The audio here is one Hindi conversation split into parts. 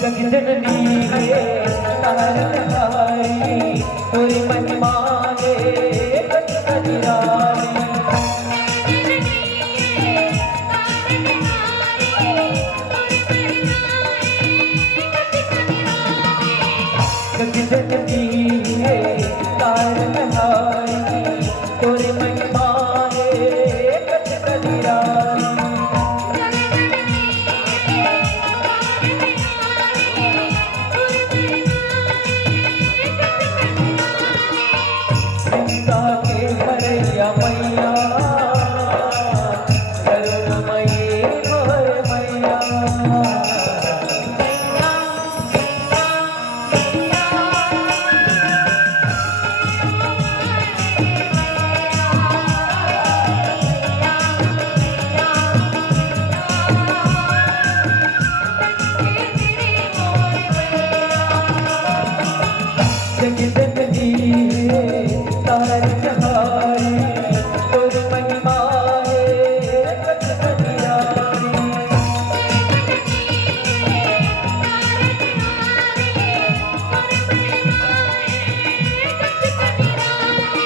जगजननी है तारनहारी तोरी महिमा है कजरारी जगजननी है तारनहारी तोरी महिमा है कजरारी मैया करुणमयी मोर मैया जगजननी तारनहारी तोरी महिमा है कजरारी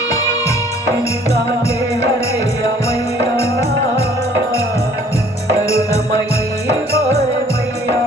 चिंता के हरैया मैया करुणमयी मोर मैया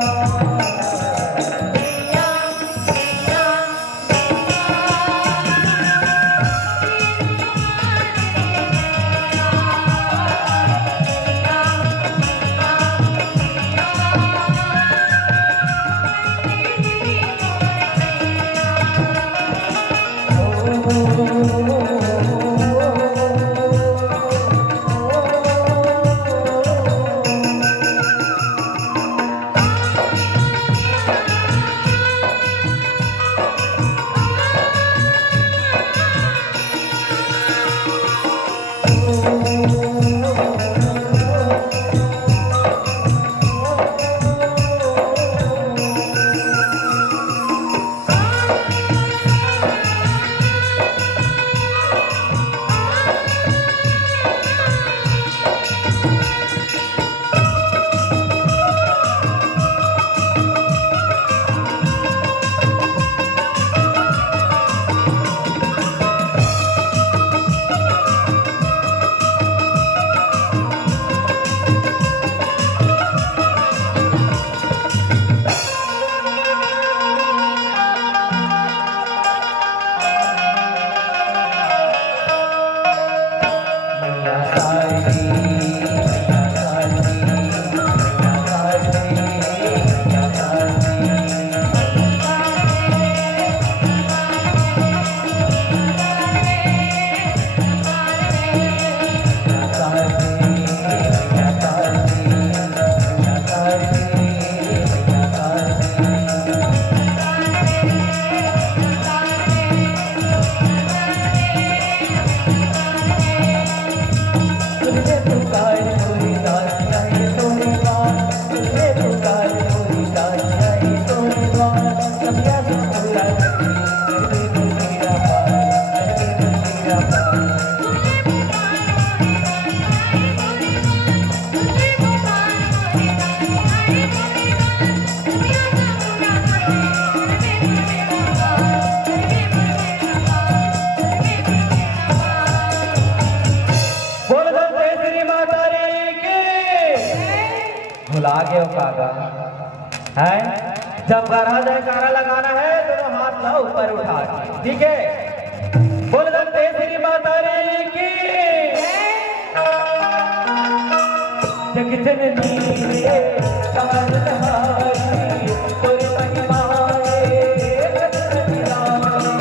भुला गए काका है। जब गरहा जयकारा लगाना है दोनों हाथ ला ऊपर उठा के, ठीक है। बोल दंते श्री माता रे की जगजननी रे तारनहारी तोरी महिमा है कजरारी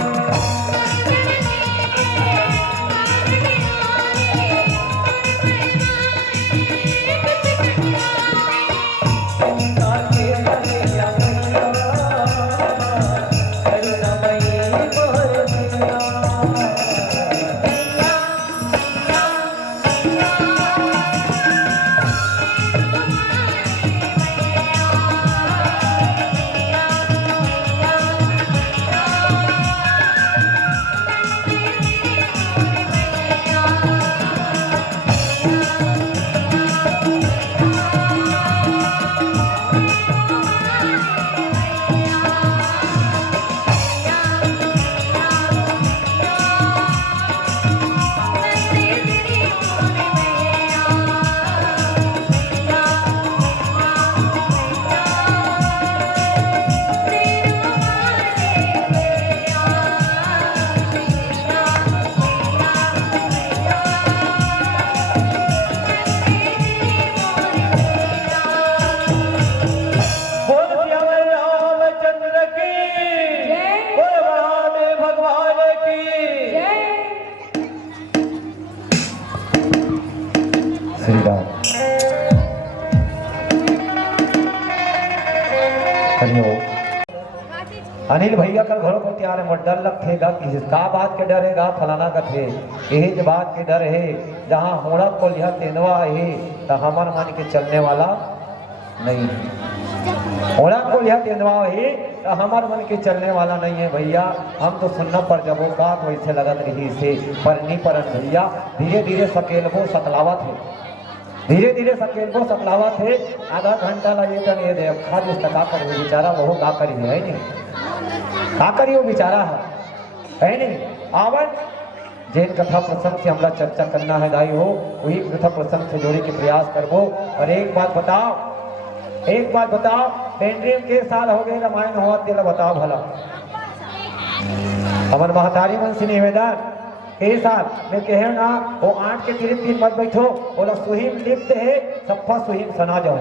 अनिल भैया कल घरों को तैयार है, डर लगेगा कि का बात के डर है, फलाना का थे यही बात के डर है। जहाँ होड़ा को लिया तेंदुआ है तो हमार मन के चलने वाला नहीं है। होड़ा को लिया तेंदुआ है तो हमार मन के चलने वाला नहीं है भैया। हम तो सुनना पर जबो का वैसे लगत रही से पर नहीं परन भैया। धीरे धीरे सकेलबो सकलावा थे, धीरे धीरे सकेलबो सकलावा थे। आधा घंटा लगे तो ये दे खा जिस तक कर बेचारा वो का करी है नहीं, का करी वो बेचारा है नहीं। आवन जैन कथा प्रसंग से हमरा चर्चा करना है दाई हो, वही कथा प्रसंग से जोड़े के प्रयास करबो। और एक बात बताओ, एक बात बताओ, पेंड्रीम के साल हो गए रामायण हुआ तेला बताओ भला। अमर महतारी मन से निवेदन के साल मैं कहे ना वो 8 के 3 मत बैठो, बोला सुहिम लिप्त है सफा सुहिम सना जाओ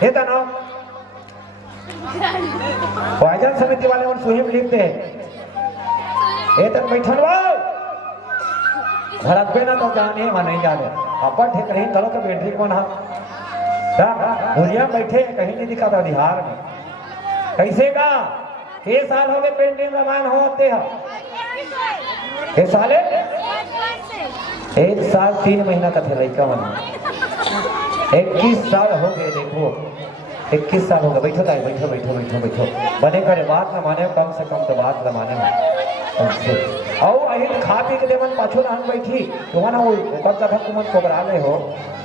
हे तना आयोजन समिति वाले और सुहिम लिप्त है हे तक बैठन वाओ भरत ना तो जाने वहां नहीं जाने अपन ठीक रही करो तो बेंट्री कौन है भुरिया बैठे कहीं नहीं दिखा था बिहार में कैसे का के साल हो गए पेंटिंग रामायण होते हैं के साले 1 साल 3 महीना का थे लड़का मन 21 साल हो गए। देखो 21 साल हो गए। बैठो दाई बैठो बैठो बैठो बैठो बने करे बात न माने कम से कम तो बात न माने और अहिल खा पी के देवन पाछो रहन बैठी तुमन वो ओकर कथा तुमन कोबरा ले हो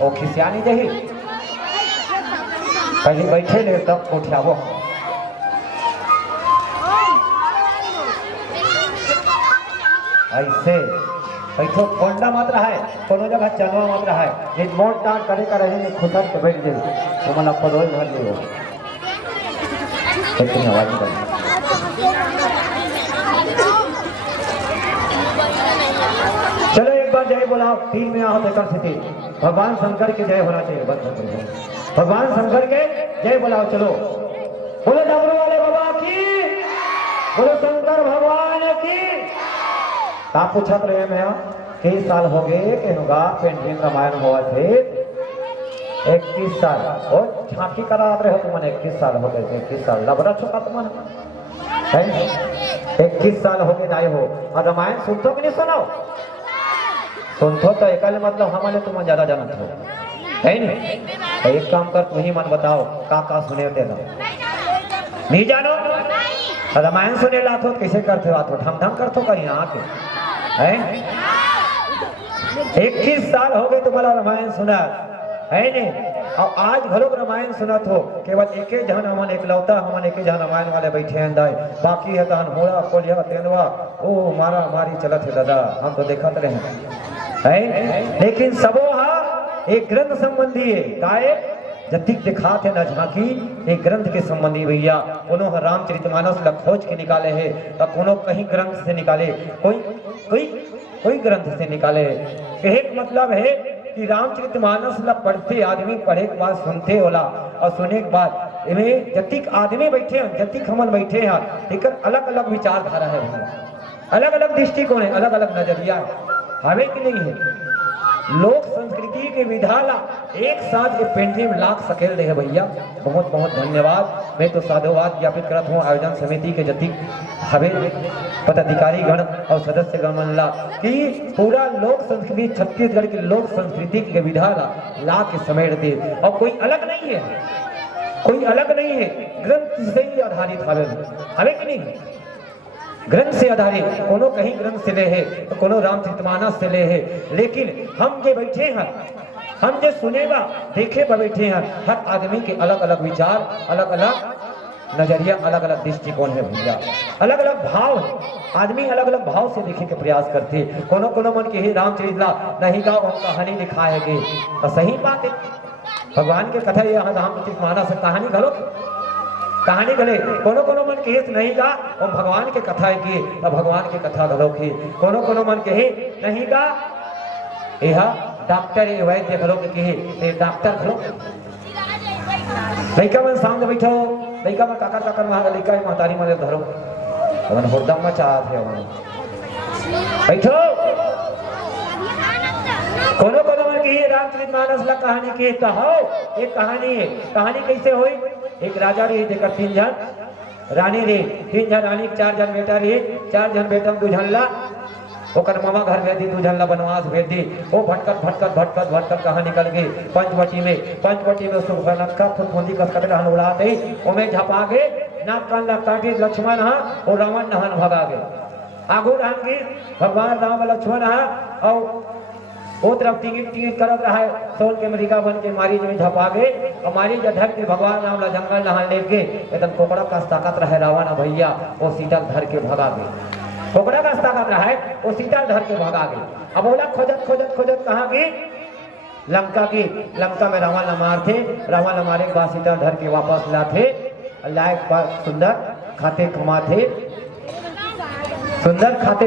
ओ खिसियानी जही पहले बैठे ले तब उठावो ऐसे बैठो कोंडा मत रहा है कोनो जगह चनवा मत रहा है एक मोट टाट करे का रहे खुसर के बैठ जाए तो मन परोय भर ले कितनी आवाज कर चलो एक बार जय बोला 3 में आओ देखकर स्थिति भगवान शंकर के जय होना चाहिए बस भगवान शंकर के जय बोलाओ। चलो बोलो डमरू वाले बाबा की, बोलो शंकर भगवान की। आप पूछत रहे मैं कई साल हो गए के होगा पेंटिंग रामायण हुआ थे 21 साल और झांकी करा रहे हो तुमने 21 साल हो गए 21 साल लबड़ा चुका तुमने 21 साल हो गए दाई हो और रामायण सुनतो कि नहीं सुनाओ सुनतो तो एक मतलब हमारे तुम ज्यादा जानत हो है नहीं तो एक काम कर तुम ही मन बताओ का सुने देना नहीं जानो रामायण सुने लाथो कैसे करते हो ठम ठम करते हो कहीं आके है 21 साल हो गए तुम्हारा रामायण सुना है नहीं और आज घरों रामायण सुना हो केवल एक जन हमन एकलौता हमन एक जन रामायण वाले बैठे हैं दाई बाकी है तहन होड़ा कोलिया तेंदुआ ओ मारा मारी चलत है दादा हम तो देखत रहे हैं लेकिन सबो हा एक ग्रंथ संबंधी है काहे जतिक दिखात है न झांकी एक ग्रंथ के संबंधी भैया कोनो रामचरितमानस ला खोज के निकाले है और कोनो कहीं ग्रंथ से निकाले कोई ग्रंथ से निकाले एक मतलब है कि रामचरितमानस ला पढ़ते आदमी पढ़े के बाद सुनते होला और सुने के बाद इनमें जतिक आदमी बैठे हैं जतिक हमन बैठे हैं लेकिन अलग अलग विचारधारा है अलग अलग दृष्टिकोण है अलग अलग नजरिया हमें कि नहीं है लोक संस्कृति के विधाला एक साथ ये पेंटिंग लाख सकेल रहे भैया बहुत बहुत धन्यवाद। मैं तो साधुवाद ज्ञापित करता हूँ आयोजन समिति के जति हवे पदाधिकारी गण और सदस्य गण ला कि पूरा लोक संस्कृति छत्तीसगढ़ की लोक संस्कृति के विधाला ला के समेट दे और कोई अलग नहीं है कोई अलग नहीं है ग्रंथ से ही आधारित हवे कि नहीं ग्रंथ से आधारित कोनो कहीं ग्रंथ से ले है तो कोनो रामचरितमानस से ले है लेकिन हम जो बैठे हैं हम जो सुनेगा देखे पर बैठे हैं हर आदमी के अलग अलग विचार अलग अलग नजरिया अलग अलग दृष्टिकोण है भैया अलग अलग भाव है आदमी अलग अलग भाव से देखे के प्रयास करते कोनो कोनो मन के ही रामचरित नहीं गाँव हम कहानी लिखाएंगे तो सही बात है भगवान के कथा यहाँ रामचरितमानस कहानी घलो कहानी गले कोनो कोनो मन के नहीं गा और भगवान के कथा की तो भगवान के कथा गलो की कोनो कोनो मन के नहीं गा यह डॉक्टर वैद्य गलो के डॉक्टर गलो लड़का मन सामने बैठो लड़का मन काकर काकर वहां लड़का महतारी मन धरो अपन हरदम में चाहत है बैठो कोनो कोनो मन के रामचरितमानस ला कहानी के तो हो एक कहानी है कहानी कैसे हुई एक राजा रही जेकर 3 जन रानी रही, 3 जन रानी 4 जन बेटा रही, 4 जन बेटा में दुझल्ला ओकर मामा घर भेज दी, दुझल्ला बनवास भेज दी। वो भटकत कहाँ निकल गई पंचवटी में उसको नक्का फुफुंदी कसकट रहन उड़ा दी, ओमे झपा गए नाक कान काटी लक्ष्मण हा और रावण नहन भगा गए। आगू रहन की भगवान राम लक्ष्मण हा और वो तरफ टिंगिट करत रहा है, सोल के अमेरिका बन के मारी में झपा गए और मारी धर के भगवान राम ला जंगल नहान ले गए। एकदम कोकड़ा का ताकत रहे रावण भैया वो सीता धर के भगा गए, कोकड़ा का ताकत रहा है वो सीता धर के भगा गए। अब बोला खोजत कहाँ गई लंका की, लंका में रावण न मार थे, रावण न मारे के बाद सीता धर के वापस लाते, लायक सुंदर खाते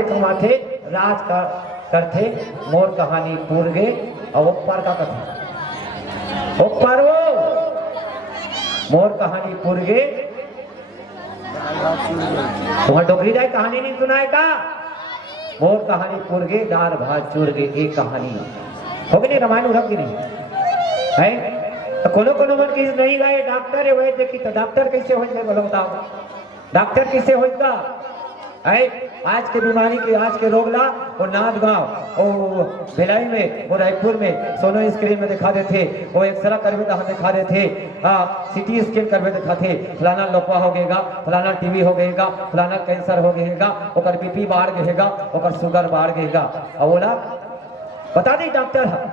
कमाते राज का करते। मोर कहानी पूर गए और ऊपर का कथा ऊपर वो मोर कहानी पूर गए। तुम्हारा डोगरी दाई कहानी नहीं सुनाए का? मोर कहानी पूर गए दाल भात चूर गए, एक कहानी हो गई रामायण उड़क की नहीं है। तो कोनो मन की नहीं गए डॉक्टर है वही देखी तो डॉक्टर कैसे हो जाए बोलो बताओ, डॉक्टर कैसे होगा? आज के बीमारी के आज के रोग ला वो नाथ गांव वो भिलाई में वो रायपुर में सोनो स्क्रीन में दिखा देते, वो एक्सरा करवे तो हम दिखा देते, सिटी स्कैन करवे दिखाते, फलाना लोपा हो गएगा, फलाना टीबी हो गएगा, फलाना कैंसर हो गएगा, ओकर बीपी बढ़ गएगा, ओकर शुगर बढ़ गएगा। और बोला बता दी डॉक्टर है,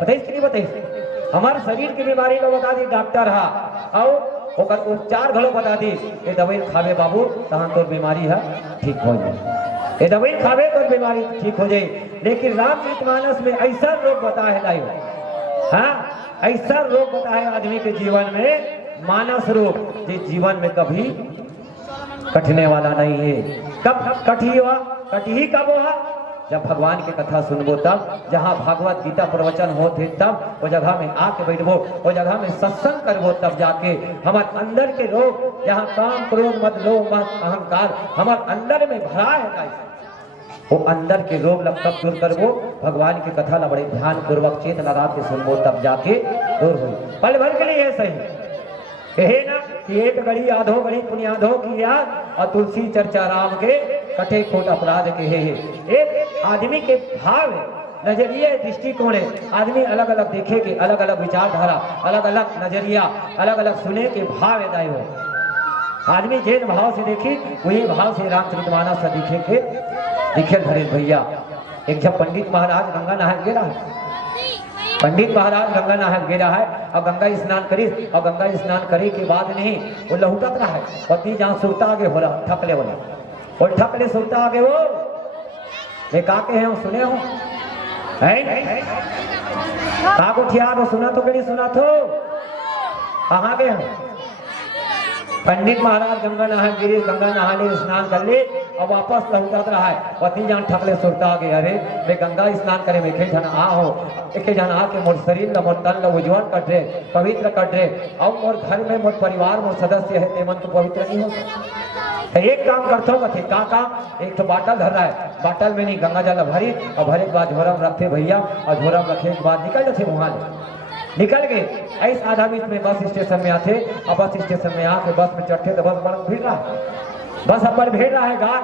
बताइए कि नहीं बताइए हमारे शरीर की बीमारी को बता दी डॉक्टर है और ओकर उपचार घलो बता दी, ये दवाई खावे बाबू तहां तो बीमारी है ठीक हो जाए, ये दवाई खावे तो बीमारी ठीक हो जाए। लेकिन रामचरितमानस में ऐसा रोग बताया है लाइव, हाँ ऐसा रोग बताया आदमी के जीवन में, मानस रोग जिस जीवन में कभी कटने वाला नहीं है। कब कटी कब हुआ? जब भगवान की कथा सुनबो तब, जहाँ भागवत गीता प्रवचन होते तब, वो जगह में आके बैठबो, वो जगह में सत्संग करबो तब जाके हमारे अंदर के रोग जहाँ काम क्रोध मत लोभ मत अहंकार हमारे अंदर में भरा है, वो अंदर के रोग लग तब दूर करबो। भगवान की कथा ला बड़े ध्यान पूर्वक चेत लगा के सुनबो तब जाके दूर हो। पल भर के लिए है सही कहे ना कि एक घड़ी आधो घड़ी पुण्याधो की याद और तुलसी चर्चा राम के कटे खोट अपराध के है। एक आदमी के भाव नजरिए दृष्टिकोण है, आदमी अलग अलग देखे के, अलग अलग विचारधारा, अलग अलग नजरिया, अलग अलग सुने के भाव है हो। आदमी जिन भाव से देखी वही भाव से रामचरितमानस से दिखे धरे भैया। एक जब पंडित महाराज गंगा नहा गिरा है, पंडित महाराज गंगा नहा गिरा है और गंगा स्नान करी, और गंगा स्नान करे के बाद नहीं वो लहुटत रहा है, पति जहाँ सुरता आगे हो रहा ठकले बोला और ठकले सुरता आगे वो वे काके हैं सुने हो काको ठिया तो सुना तो कहीं सुना तो कहाँ गए हो? पंडित महाराज गंगा नहा गिरी, गंगा नहाने स्नान कर ले और वापस लौटत रहा है, पति जान ठकले सुरता आ गए। अरे वे गंगा स्नान करे में जन आ हो एक जन आके मोर शरीर मोर तन ल उज्जवल कर दे, पवित्र कर दे, और मोर घर में मोर परिवार मोर सदस्य है ते मन तो पवित्र नहीं हो सकता। एक काम करता हूँ का काम, एक तो बाटल धर रहा है, बाटल में नहीं गंगा जल भरी और भरे के बाद झोरा में रखे भैया, और झोरा में रखे के बाद निकल जाते वहां निकल गए। ऐसे आधा बीच में बस स्टेशन में आते और बस स्टेशन में आके बस में चढ़ते तो बस बड़ा भीड़ रहा है, बस अब भीड़ रहा है गा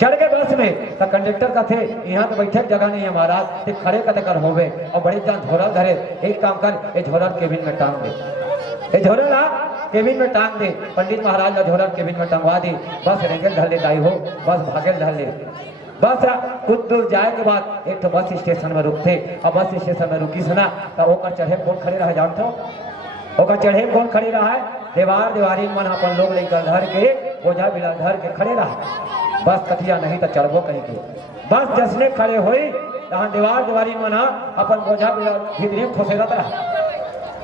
चढ़ के बस में तो कंडक्टर का थे यहाँ तो बैठे जगह नहीं है महाराज, तो खड़े कद कर होवे और बड़े जान झोरा धरे। एक काम कर ये झोरा केबिन में टांग दे, ये झोरा ला केबिन में टांग दे। पंडित महाराज ला झोरा केबिन में टंगवा दी, बस रेंगल धर ले दाई हो, बस भागेल धर ले। बस कुछ दूर जाए के बाद एक तो बस स्टेशन में रुकते और बस स्टेशन में रुकी सुना तो ओकर चढ़े कौन खड़े रहा जानते हो? ओकर चढ़े कौन खड़े रहा है? देवारी मन अपन लोग लेकर धर के बोझा बिला धर के खड़े रहा। बस कथिया नहीं तो चढ़बो कहीं के, बस जसने खड़े हुई तहाँ देवारी मन अपन बोझा बिला भीतरी खुशेरत रहा,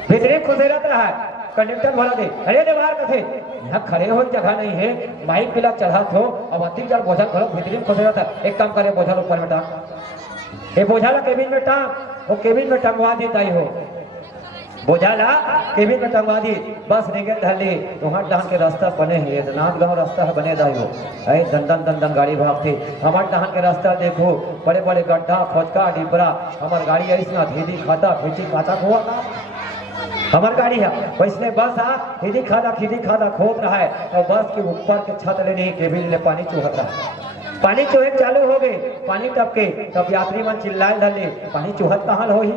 भीतरी खुशेरत रहा। कंडक्टर बोला दे अरे देवार कथे यहाँ खड़े हो जगह नहीं है, बाइक पिला चढ़ा हो अब अति जल बोझा खड़ो भीतरी खुशेरत है। एक काम करे बोझा ऊपर में टांग, ये बोझा ला केबिन में टांग, वो केबिन में टंगवा दी ताई हो, बोझा ला केबिन में टंगवा दी। बस निकल धली वहाँ डांग के रास्ता बने है, नाथ गाँव रास्ता है बने दाई हो, अरे दन गाड़ी भागती हमारे डांग के रास्ता देखो, बड़े बड़े गड्ढा खोजका डिबरा, हमार गाड़ी ऐसा धीदी खाता भेजी खाता हुआ हमार गाड़ी है वैसने बस आ खिदी खादा खोद रहा है और बस के ऊपर के छत ले नहीं केबिन ले पानी चूहता है। पानी चूहे चालू हो गए, पानी टपके, तब यात्री मन चिल्लाए धले पानी चूहत कहाँ हो ही।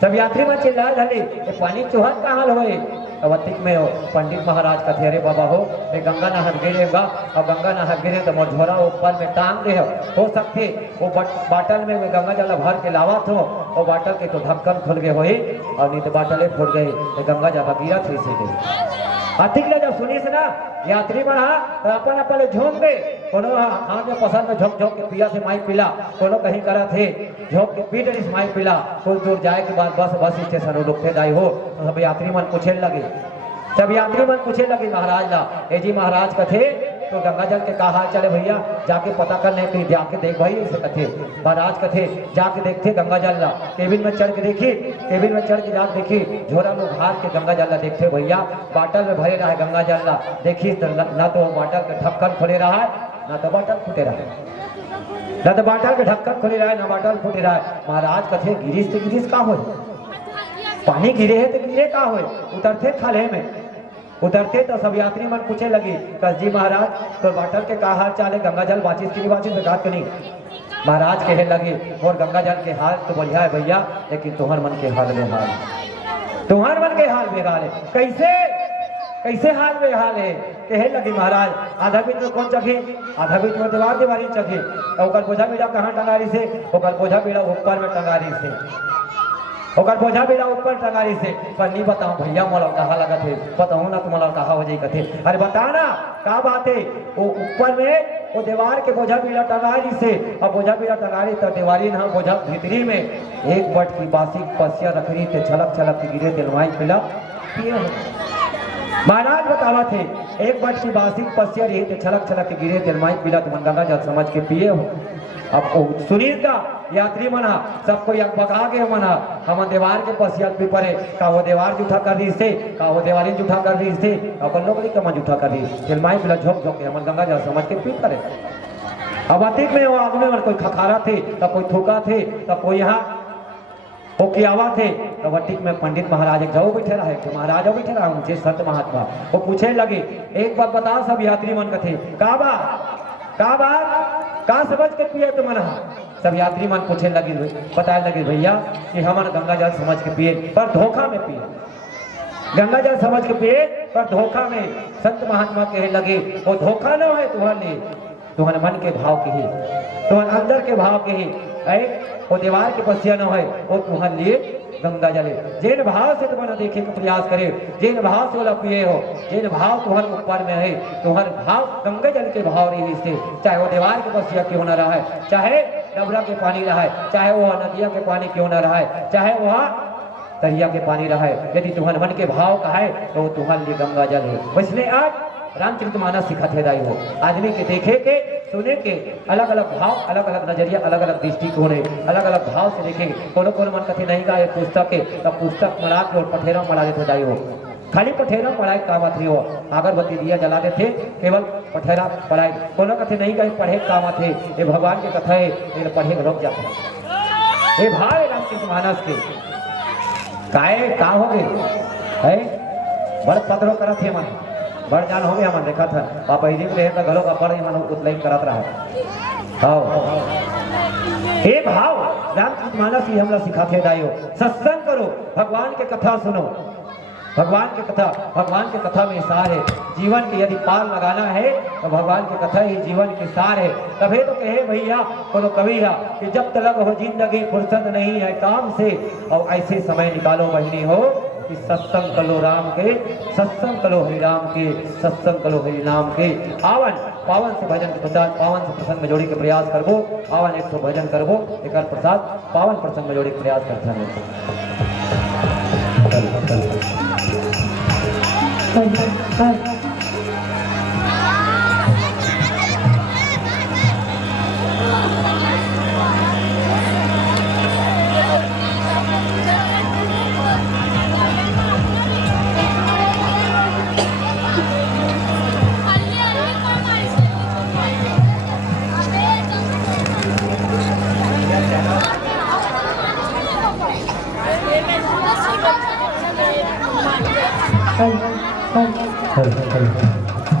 सब यात्री मन चिल्लाए धले पानी चूहत कहाँ होए। अवतिक में हो पंडित महाराज का थे, अरे बाबा हो मैं गंगा नहर गिरेगा और गंगा नहर गिरे तो मोर झोरा ऊपर में टांग दे हो सकते वो बाटल में गंगा जल भर के लावत हो और बाटल के तो ढक्कन खुल गए होई और नहीं तो बाटले फूट गए तो गंगा जल गिरा थी से गई। अधिक ले जब सुनी से ना यात्री बढ़ा तो अपन अपन झोंक दे कोनो हाथ में पसंद में झोंक झोंक के पिया से माई पिला कोनो कहीं करा थे झोंक के पीट इस माई पिला कुछ दूर जाए के बाद बस स्टेशन रुकते जाए हो तो सब यात्री मन पूछे लगे। सब यात्री मन पूछे लगे महाराज ला ए जी महाराज कथे तो गंगा जल के का हाल चले भैया जाके पता करने के जाके देख भाई ऐसे कथे महाराज कथे जाके देखते गंगा जल ला केबिन में चढ़ के देखी केबिन में चढ़ के जाके देखी झोरा में भार के गंगा जल ला देखते भैया बाटल में भरे रहा है गंगा जल ला देखी तो ना तो बाटल के ढक्कन खुले रहा है ना तो बाटल फूटे रहा है ना तो बाटल के ढक्कन खुले रहा है ना बाटल फूटे रहा है। महाराज कथे गिरीश तो गिरीश का हो पानी गिरे है तो गिरे का हो उतरते खाले में उतरते तो सब यात्री मन पूछे लगी कस जी महाराज तो बाटल के का हाल चाल है गंगा जल बाचिस की बाचिस बेकार के नहीं। महाराज कहे लगे और गंगा जल के हाल तो बढ़िया है भैया लेकिन तुम्हार मन के हाल में हाल तुम्हार मन के हाल बेहाल है कैसे कैसे हाल बेहाल है। कहे लगी महाराज आधा बीच में कौन चखे आधा बीच में दीवार दीवारी चखे और बोझा बीड़ा कहाँ टंगारी से बोझा बीड़ा ऊपर में टंगारी से ओकर बोझा बीड़ा ऊपर टंगारी से पर नहीं बताऊं भैया मोला कहा लगा थे बताऊं ना तुम्हारा कहा हो जाई कथे अरे बता ना का बात है वो ऊपर में वो दीवार के बोझा बीड़ा टंगारी से और बोझा बीड़ा टंगारी तो दीवारी ना बोझा भीतरी में एक बट की बासी पसिया रखरी थे छलक छलक के गिरे दिलवाई पिला महाराज बतावा थे एक बट की बासी पसिया रही थे छलक छलक के गिरे दिलवाई पिला तुम गंगा जल समझ के पिए हो। अब सुनील का यात्री मना सबको बगा के मना हम दीवार के पसिया भी पड़े का वो दीवार जूठा कर दी से का वो दीवारी जूठा कर दी से अपन लोग कमा जूठा कर दी फिल्माई पिला झोंक झोंक के हम गंगा जल समझ के पी करे। अब अतिक में वो आदमी में कोई खखारा थे तब कोई थूका थे तब कोई यहाँ वो कियावा थे तो वटिक में पंडित महाराज एक जाओ बैठे रहा है महाराज बैठे रहा मुझे संत महात्मा वो पूछे लगे एक बात बताओ सब यात्री मन कथे का बात का समझ के पिए तो मना सब यात्री मन पूछे लगे बताए लगे भैया कि हमारे गंगा जल समझ के पिए पर धोखा में पिए गंगा जल समझ के पिए पर धोखा में। संत महात्मा कहे लगे वो धोखा न है तुम्हारे तुम्हारे मन के भाव के ही तुम्हारे अंदर के भाव के ही वो दीवार के पसिया न है वो तुम्हारे लिए गंगा जल जिन भाव से तुम्हारा देखे को प्रयास करे जिन भाव से वाला पिए हो जिन भाव तुम्हारे ऊपर में है तुम्हारे भाव गंगा जल के भाव रही से चाहे वो दीवार के पसिया क्यों न रहा है चाहे डबरा के पानी रहा है चाहे वो नदिया के पानी क्यों न रहा है चाहे वह दरिया के पानी रहा है यदि तुम्हारे मन के भाव का है तो वो तुम्हारे लिए गंगा जल है। इसलिए आज रामचरितमानस सिखाते दाई हो आदमी के देखे के सुने के अलग अलग भाव अलग अलग नजरिया अलग अलग दृष्टिकोण है अलग अलग भाव से देखेंगे कोनो कोनो मन कथे नहीं का पुस्तक के तब पुस्तक मड़ा के और पठेरा मड़ा देते दाई हो खाली पठेरा पढ़ाई काम आती हो अगरबत्ती दिया जला देते केवल पठेरा पढ़ाई कोनो कथे नहीं कहीं पढ़े काम आते ये भगवान की कथा है ये पढ़े रुक जाते ये भाव है रामचरितमानस के काहे का हो गए है बड़ पत्रों करा थे मन बड़ जान हो गया मन देखा था पापा इजी में तो घरों का बड़ मन उतलाई करत रहा हे भाव रामचरितमानस ही हमला सिखाते दाइयो सत्संग करो भगवान के कथा सुनो भगवान के कथा में सार है जीवन के यदि पार लगाना है तो भगवान की कथा ही जीवन के सार है। तभी तो कहे भैया कोनो कबीरा कि जब तलक हो जिंदगी फुर्सत नहीं है काम से और ऐसे समय निकालो बहनी हो कि सत्संग करो राम के सत्संग करो हरि राम के सत्संग करो हरि नाम के आवन पावन से भजन के प्रसाद पावन से प्रसंग में जोड़ी के प्रयास करबो आवन एक तो भजन करबो एक प्रसाद पावन प्रसंग में जोड़ी के प्रयास करता है। चलो